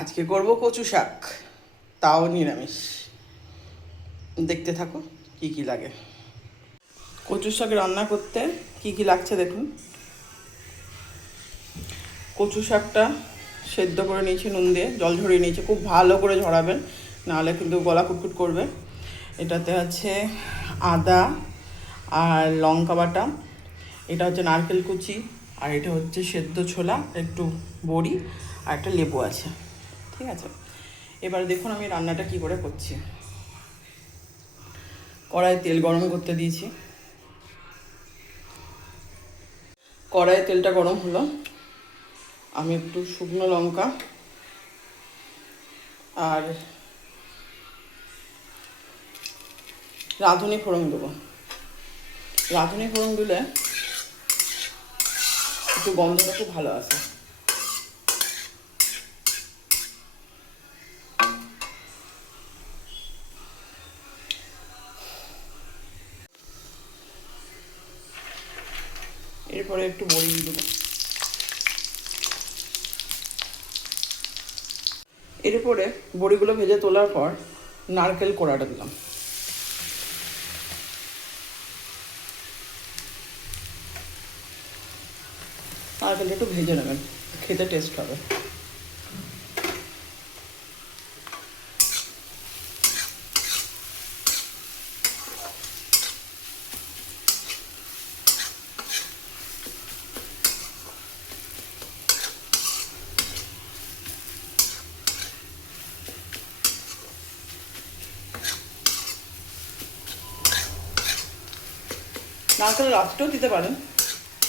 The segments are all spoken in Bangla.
আজকে করব কচু শাক, তাও নিরামিষ। দেখতে থাকো, কি কি লাগে। কচু শাক রান্না করতে কি কি লাগছে দেখুন। কচু শাকটা সেদ্ধ করে নিয়েছি, নুন দিয়ে জল ঝরিয়ে নিয়েছি, খুব ভালো করে ঝরাবেন, নাহলে কিন্তু গলা কুটকুট করবে। এটাতে আছে আদা আর লঙ্কা বাটা, এটা হচ্ছে নারকেল কুচি, আর এটা হচ্ছে সেদ্ধ ছোলা, একটু বড়ি, আর একটা লেবু আছে। ঠিক আছে? এবার দেখুন আমি রান্নাটা কি করে করছি। কড়াই তেল গরম করতে দিয়েছি। কড়াইয়ে তেলটা গরম হলো। আমি একটু শুকনো লঙ্কা আর রাঁধুনি ফোড়ন দেবো। রাঁধুনি ফোড়ন দিলে একটু গন্ধটা খুব ভালো আসে। এরপরে একটু বড়ি দেবো। এর উপরে বড়িগুলো ভেজে তোলার পর নারকেল কোড়াটা দিলাম। নারকেলটা একটু ভেজে নেবেন, খেতে টেস্ট হবে। নারকেল রাতটাও দিতে পারেন।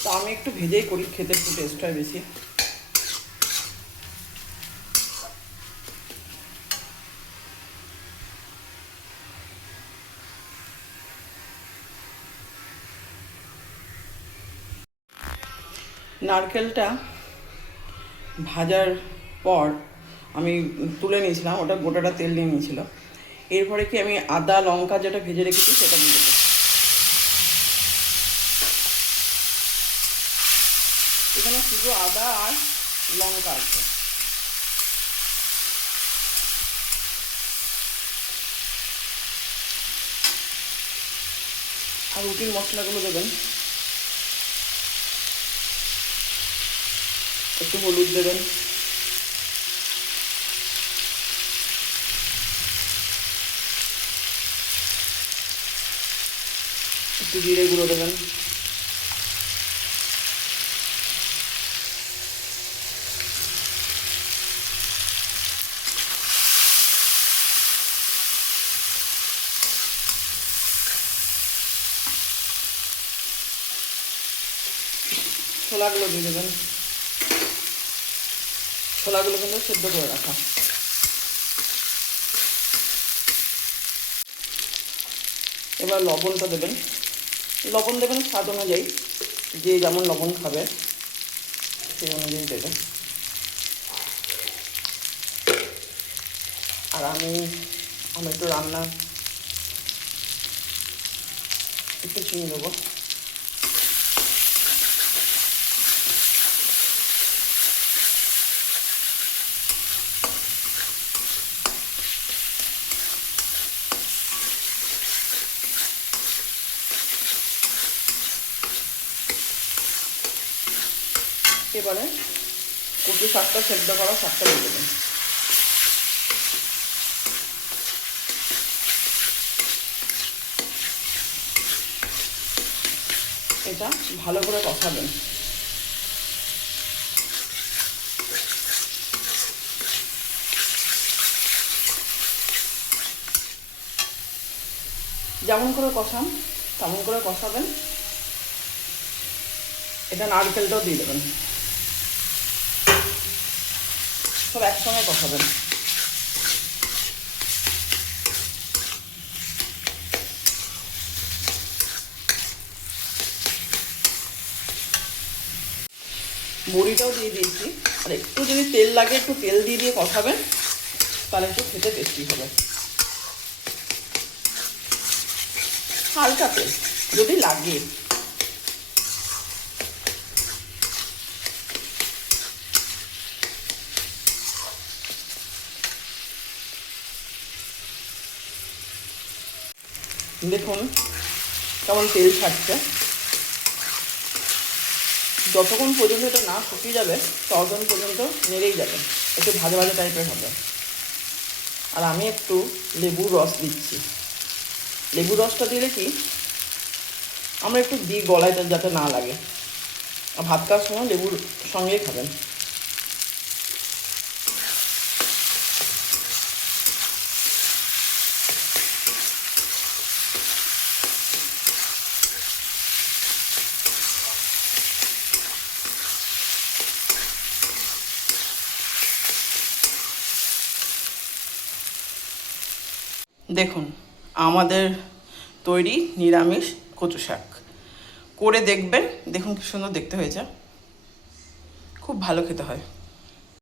তো আমি একটু ভেজেই করি, খেতে একটু টেস্ট হয় বেশি। নারকেলটা ভাজার পর আমি তুলে নিয়েছিলাম, ওটা গোটাটা তেল নিয়ে নিয়েছিল। এরপরে কি আমি আদা, লঙ্কা যেটা ভেজে রেখেছি সেটা দিয়ে দেবো। এখানে শুধু আদা আর লঙ্কা আছে। আর রুটির মশলাগুলো দেবেন। একটু হলুদ দেবেন। একটু জিরে গুঁড়ো দেবেন। ছোলাগুলো দিয়ে দেবেন। ছোলাগুলো কিন্তু সেদ্ধ করে রাখা। এবার লবণটা দেবেন। লবণ দেবেন স্বাদ অনুযায়ী, যে যেমন লবণ খাবে, সেই অনুযায়ী দেবেন। আর আমি আমি একটু রান্না একটু চিনি দেবো। এবারে কচু শাকটা সেদ্ধ করা শাকটা দিয়ে দেবেন। এটা ভালো করে কষাবেন। যেমন করে কষান, তেমন করে কষাবেন। এটা নারকেলটাও দিয়ে দেবেন। সব একসঙ্গে কষাবেন বড়িটাও দিয়ে দিয়েছি। আর একটু যদি তেল লাগে, একটু তেল দিয়ে দিয়ে কষাবেন তাহলে একটু খেতে টেস্টি হবে। হালকা তেল, যদি লাগে। দেখুন কেমন তেল ছাড়ছে। যতক্ষণ পর্যন্ত এটা না শুকিয়ে যাবে, ততক্ষণ পর্যন্ত নেড়েই যাবে। একটু ভাজা ভাজা টাইপের হবে। আর আমি একটু লেবুর রস দিচ্ছি। লেবুর রসটা দিলে কি, আমরা একটু দিই গলায় যাতে না লাগে। আর ভাত খাওয়ার সময় লেবুর সঙ্গেই খাবেন। দেখুন, আমাদের তৈরি নিরামিষ কচু শাক। করে দেখবেন, দেখুন কি সুন্দর দেখতে হয়েছে। খুব ভালো খেতে হয়।